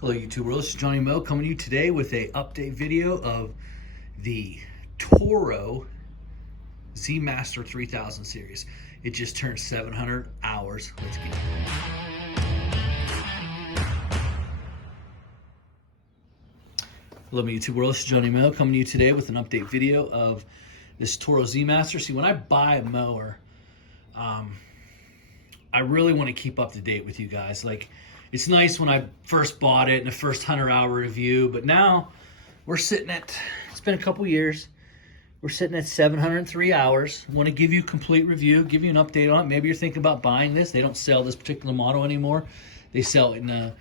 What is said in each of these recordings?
Hello YouTube world, this is Johnny Mow coming to you today with a update video of the Toro Z Master 3000 series. It just turned 700 hours. Let's get it. Hello YouTube world, this is Johnny Mow coming to you today with an update video of this Toro Z Master. See, when I buy a mower, I really want to keep up to date with you guys. Like, it's nice when I first bought it in the first 100-hour review, but now we're sitting at, it's been a couple years, we're sitting at 703 hours. Want to give you a complete review, give you an update on it. Maybe you're thinking about buying this. They don't sell this particular model anymore. They sell it in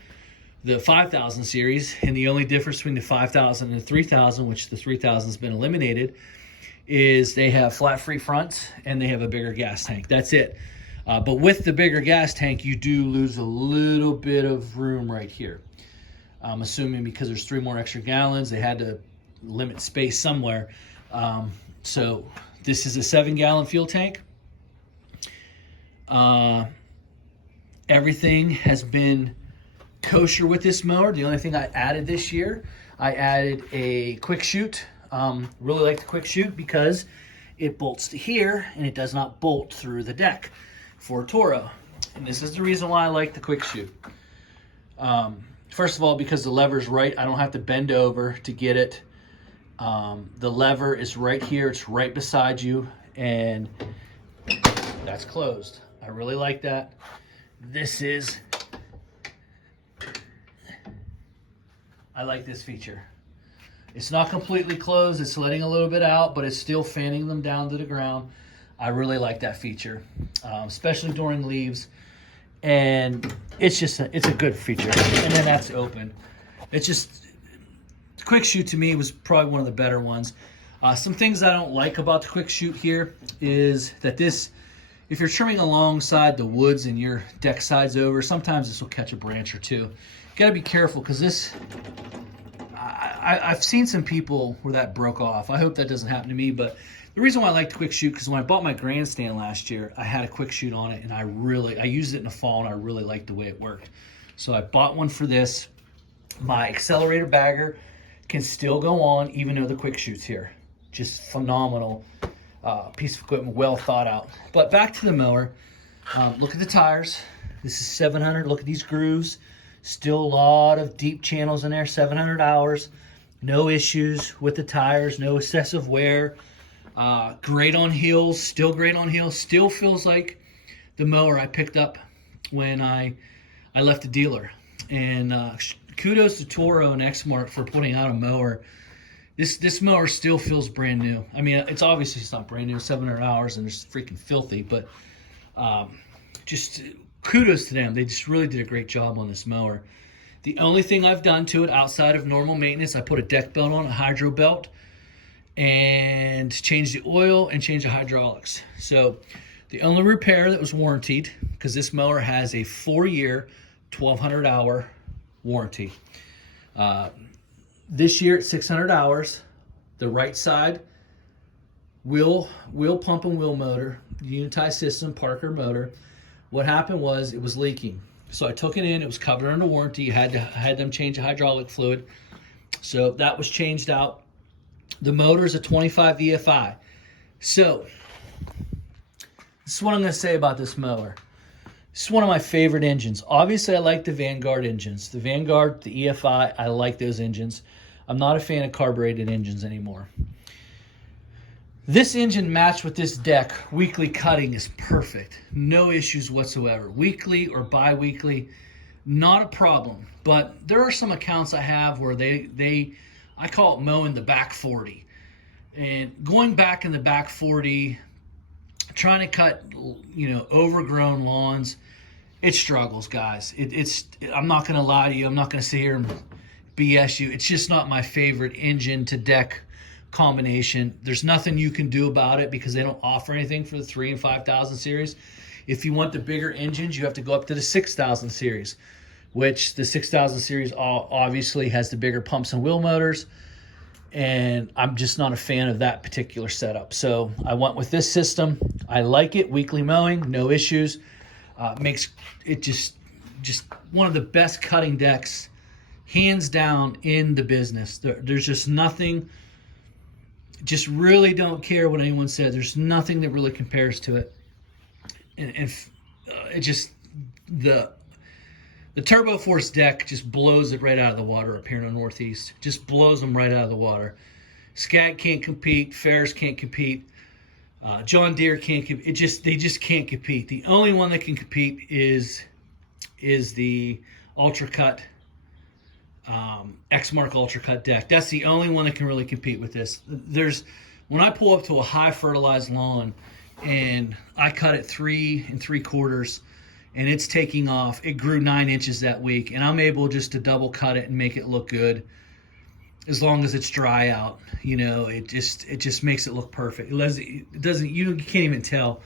the 5000 series, and the only difference between the 5000 and the 3000, which the 3000 has been eliminated, is they have flat free fronts and they have a bigger gas tank. That's it. But with the bigger gas tank, you do lose a little bit of room right here. I'm assuming because there's 3 more extra gallons, they had to limit space somewhere. So this is a 7-gallon fuel tank. Everything has been kosher with this mower. The only thing I added this year, I added a quick chute. Really like the quick chute because it bolts to here and it does not bolt through the deck for Toro. And this is the reason why I like the quick chute. First of all, because the lever's right, I don't have to bend over to get it. The lever is right here, it's right beside you, and that's closed. I really like that. I like this feature. It's not completely closed, it's letting a little bit out, but it's still fanning them down to the ground. I really like that feature, especially during leaves. And it's a good feature. And then that's open. It's just, quick chute to me was probably one of the better ones. Some things I don't like about the quick chute here is that this, if you're trimming alongside the woods and your deck side's over, sometimes this will catch a branch or two. You gotta be careful because this, I've seen some people where that broke off. I hope that doesn't happen to me, but the reason why I like the quick chute, because when I bought my grandstand last year, I had a quick chute on it, and I used it in the fall, and I really liked the way it worked. So I bought one for this. My accelerator bagger can still go on, even though the quick chute's here. Just phenomenal piece of equipment, well thought out. But back to the mower. Look at the tires. This is 700. Look at these grooves. Still a lot of deep channels in there. 700 hours. No issues with the tires. No excessive wear. Great on hills, still great on hills. Still feels like the mower I picked up when I left the dealer. And kudos to Toro and Exmark for putting out a mower. This mower still feels brand new. I mean, it's obviously it's not brand new, 700 hours, and it's freaking filthy, but just kudos to them. They just really did a great job on this mower. The only thing I've done to it outside of normal maintenance, I put a deck belt on, a hydro belt, and change the oil and change the hydraulics. So the only repair that was warranted, because this mower has a 4-year, 1,200-hour warranty. This year it's 600 hours. The right side wheel pump and wheel motor, unitized system, Parker motor. What happened was it was leaking. So I took it in, it was covered under warranty. I had them change the hydraulic fluid. So that was changed out. The motor is a 25 EFI. So, this is what I'm going to say about this mower. This is one of my favorite engines. Obviously, I like the Vanguard engines. The Vanguard, the EFI, I like those engines. I'm not a fan of carbureted engines anymore. This engine matched with this deck, weekly cutting is perfect. No issues whatsoever. Weekly or bi-weekly, not a problem. But there are some accounts I have where I call it mowing the back 40. And going back in the back 40, trying to cut, overgrown lawns, it struggles, guys. I'm not going to lie to you. I'm not going to sit here and BS you. It's just not my favorite engine to deck combination. There's nothing you can do about it because they don't offer anything for the 3 and 5000 series. If you want the bigger engines, you have to go up to the 6000 series, which the 6000 series obviously has the bigger pumps and wheel motors, and I'm just not a fan of that particular setup. So I went with this system. I like it, weekly mowing, no issues. Makes it just one of the best cutting decks hands down in the business. There's just nothing, just really don't care what anyone said. There's nothing that really compares to it. And it just, the Turbo Force deck just blows it right out of the water up here in the Northeast. Just blows them right out of the water. Skag can't compete. Ferris can't compete. John Deere can't compete. They just can't compete. The only one that can compete is the Ultra Cut, X-Mark Ultra Cut deck. That's the only one that can really compete with this. When I pull up to a high fertilized lawn and I cut it 3 3/4 and it's taking off, it grew 9 inches that week, and I'm able just to double cut it and make it look good. As long as it's dry out, it just makes it look perfect. It doesn't, you can't even tell.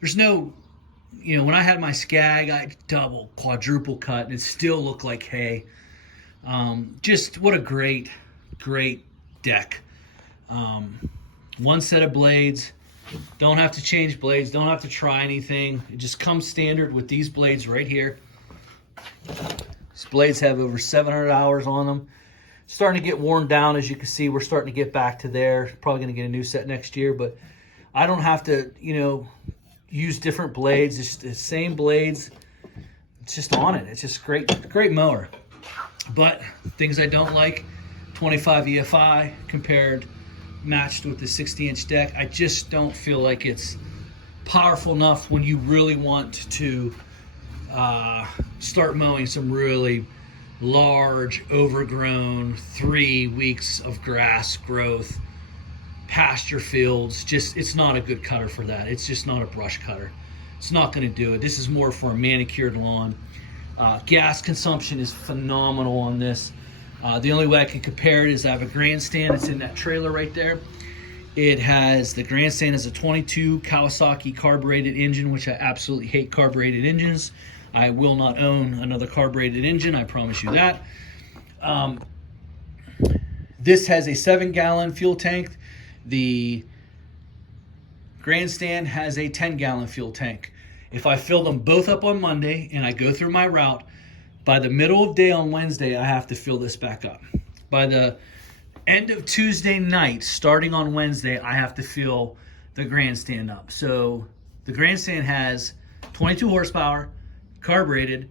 There's no, when I had my Skag, I double, quadruple cut, and it still looked like hay. Just what a great deck. One set of blades. Don't have to change blades. Don't have to try anything. It just comes standard with these blades right here. These blades have over 700 hours on them. Starting to get worn down, as you can see. We're starting to get back to there. Probably going to get a new set next year, but I don't have to, use different blades. It's the same blades. It's just on it. It's just great mower. But things I don't like, 25 EFI matched with the 60-inch deck. I just don't feel like it's powerful enough when you really want to start mowing some really large, overgrown, 3 weeks of grass growth, pasture fields. It's not a good cutter for that. It's just not a brush cutter. It's not going to do it. This is more for a manicured lawn. Gas consumption is phenomenal on this. The only way I can compare it is I have a grandstand. It's in that trailer right there. The grandstand has a 22 Kawasaki carbureted engine, which I absolutely hate carbureted engines. I will not own another carbureted engine, I promise you that. This has a 7-gallon fuel tank. The grandstand has a 10-gallon fuel tank. If I fill them both up on Monday and I go through my route, by the middle of day on Wednesday, I have to fill this back up. By the end of Tuesday night, starting on Wednesday, I have to fill the grandstand up. So the grandstand has 22 horsepower, carbureted,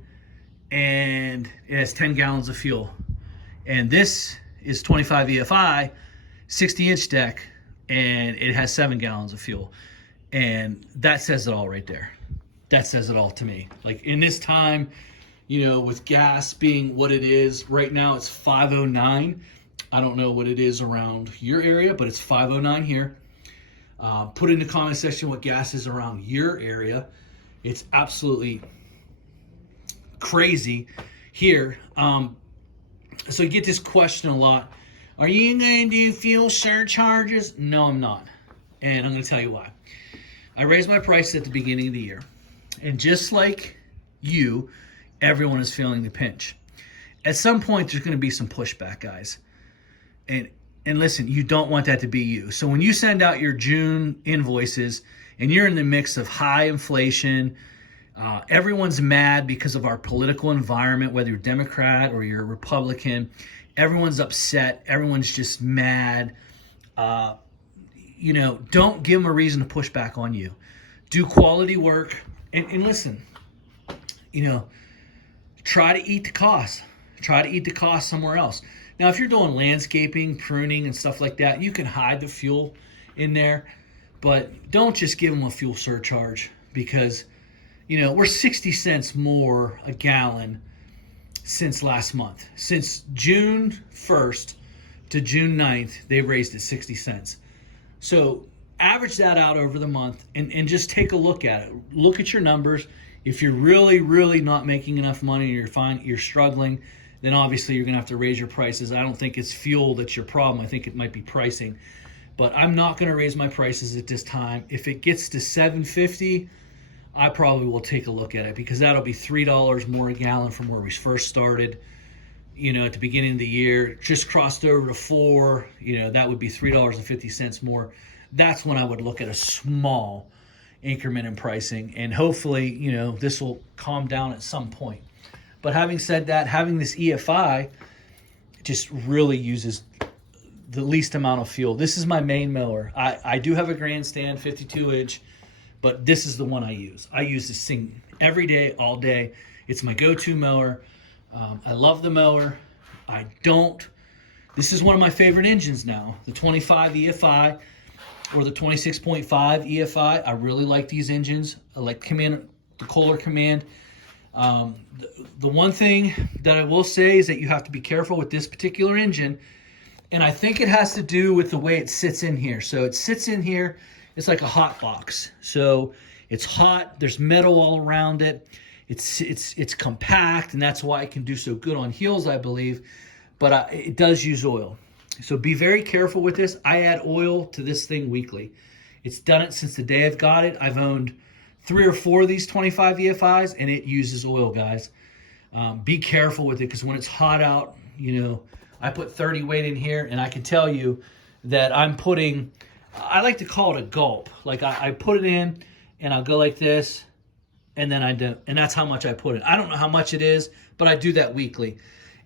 and it has 10 gallons of fuel. And this is 25 EFI, 60-inch deck, and it has 7 gallons of fuel. And that says it all right there. That says it all to me. Like, in this time, with gas being what it is, right now it's 509. I don't know what it is around your area, but it's 509 here. Put in the comment section what gas is around your area. It's absolutely crazy here. So you get this question a lot. Are you going to do fuel surcharges? No, I'm not. And I'm going to tell you why. I raised my price at the beginning of the year. And just like you, everyone is feeling the pinch. At some point, there's going to be some pushback, guys. And listen, you don't want that to be you. So when you send out your June invoices and you're in the mix of high inflation, everyone's mad because of our political environment, whether you're Democrat or you're Republican. Everyone's upset. Everyone's just mad. Don't give them a reason to push back on you. Do quality work. And listen, try to eat the cost. Try to eat the cost somewhere else. Now, if you're doing landscaping, pruning, and stuff like that, you can hide the fuel in there. But don't just give them a fuel surcharge because, we're 60 cents more a gallon since last month. Since June 1st to June 9th, they've raised it 60 cents. So average that out over the month and just take a look at it. Look at your numbers. If you're really, really not making enough money and you're struggling, then obviously you're going to have to raise your prices. I don't think it's fuel that's your problem. I think it might be pricing. But I'm not going to raise my prices at this time. If it gets to $7.50, I probably will take a look at it because that'll be $3 more a gallon from where we first started. At the beginning of the year, just crossed over to $4. That would be $3.50 more. That's when I would look at a small increment in pricing, and hopefully, this will calm down at some point. But having said that, having this EFI just really uses the least amount of fuel. This is my main mower. I do have a grandstand 52-inch, but this is the one I use. I use this thing every day, all day. It's my go-to mower. I love the mower. This is one of my favorite engines now, the 25 EFI or the 26.5 EFI. I really like these engines. I like the Kohler Command. The one thing that I will say is that you have to be careful with this particular engine, and I think it has to do with the way it sits in here. So it sits in here, it's like a hot box. So it's hot, there's metal all around it. It's compact, and that's why it can do so good on hills, I believe. But it does use oil. So be very careful with this. I add oil to this thing weekly. It's done it since the day I've got it. I've owned 3 or 4 of these 25 EFIs, and it uses oil, guys. Be careful with it, because when it's hot out, you know, I put 30 weight in here, and I can tell you that I'm putting, I like to call it a gulp. Like I put it in, and I'll go like this, and then I do, and that's how much I put in. I don't know how much it is, but I do that weekly.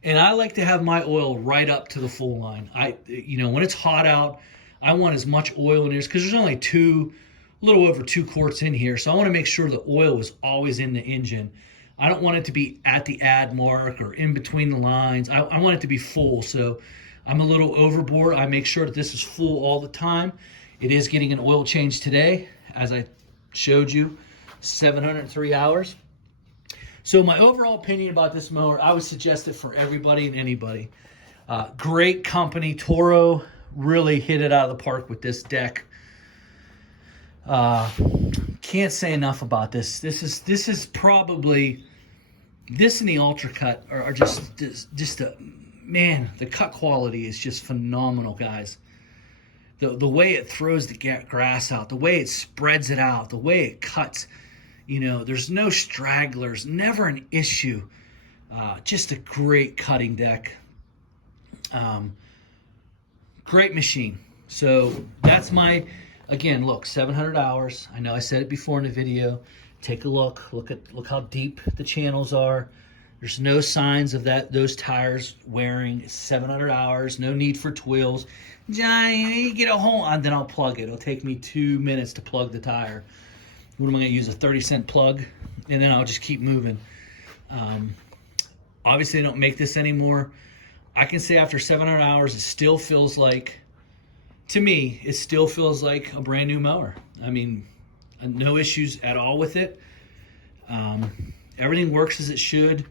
And I like to have my oil right up to the full line. You know, when it's hot out, I want as much oil in here, because there's only a little over 2 quarts in here. So I want to make sure the oil is always in the engine. I don't want it to be at the add mark or in between the lines. I want it to be full. So I'm a little overboard. I make sure that this is full all the time. It is getting an oil change today, as I showed you, 703 hours. So my overall opinion about this mower, I would suggest it for everybody and anybody. Great company. Toro really hit it out of the park with this deck. Can't say enough about this. This is probably, this and the Ultra Cut are just man, the cut quality is just phenomenal, guys. The way it throws the grass out, the way it spreads it out, the way it cuts, you know, there's no stragglers, never an issue. Just a great cutting deck. Great machine. So that's my, again, look, 700 hours. I know I said it before in the video. Take a look. Look how deep the channels are. There's no signs of those tires wearing. It's 700 hours. No need for twills. Johnny, you get a hole, and then I'll plug it. It'll take me 2 minutes to plug the tire. What am I going to use, a 30-cent plug? And then I'll just keep moving. Obviously, they don't make this anymore. I can say after 700 hours, it still feels like, to me, it still feels like a brand new mower. I mean, no issues at all with it. Everything works as it should.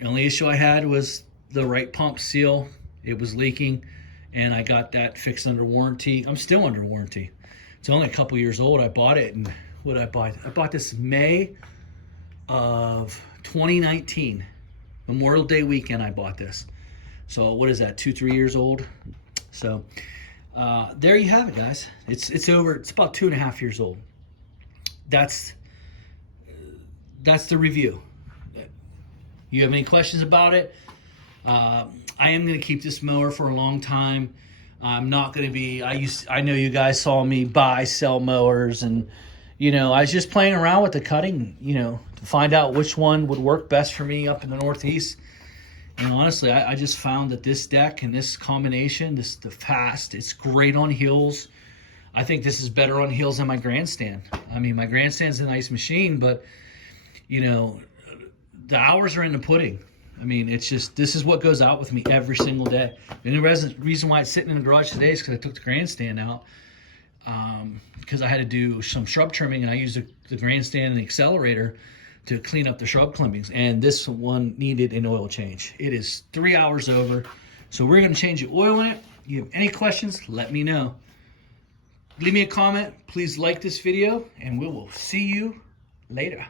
The only issue I had was the right pump seal. It was leaking, and I got that fixed under warranty. I'm still under warranty. It's only a couple years old. I bought it, and what did I buy? I bought this May of 2019. Memorial Day weekend I bought this. So what is that, 2-3 years old? So there you have it, guys. It's about 2.5 years old. That's the review. You have any questions about it? I am going to keep this mower for a long time. I'm not going to be, I know you guys saw me buy, sell mowers, and, you know, I was just playing around with the cutting, you know, to find out which one would work best for me up in the Northeast. And honestly, I just found that this deck and this combination, the fast, it's great on hills. I think this is better on hills than my grandstand. I mean, my grandstand's a nice machine, but, you know, the hours are in the pudding. I mean, it's just, this is what goes out with me every single day. And the reason why it's sitting in the garage today is because I took the grandstand out, because I had to do some shrub trimming, and I used the grandstand and the accelerator to clean up the shrub clippings. And this one needed an oil change. It is 3 hours over, so we're going to change the oil in it. If you have any questions, let me know. Leave me a comment. Please like this video, and we will see you later.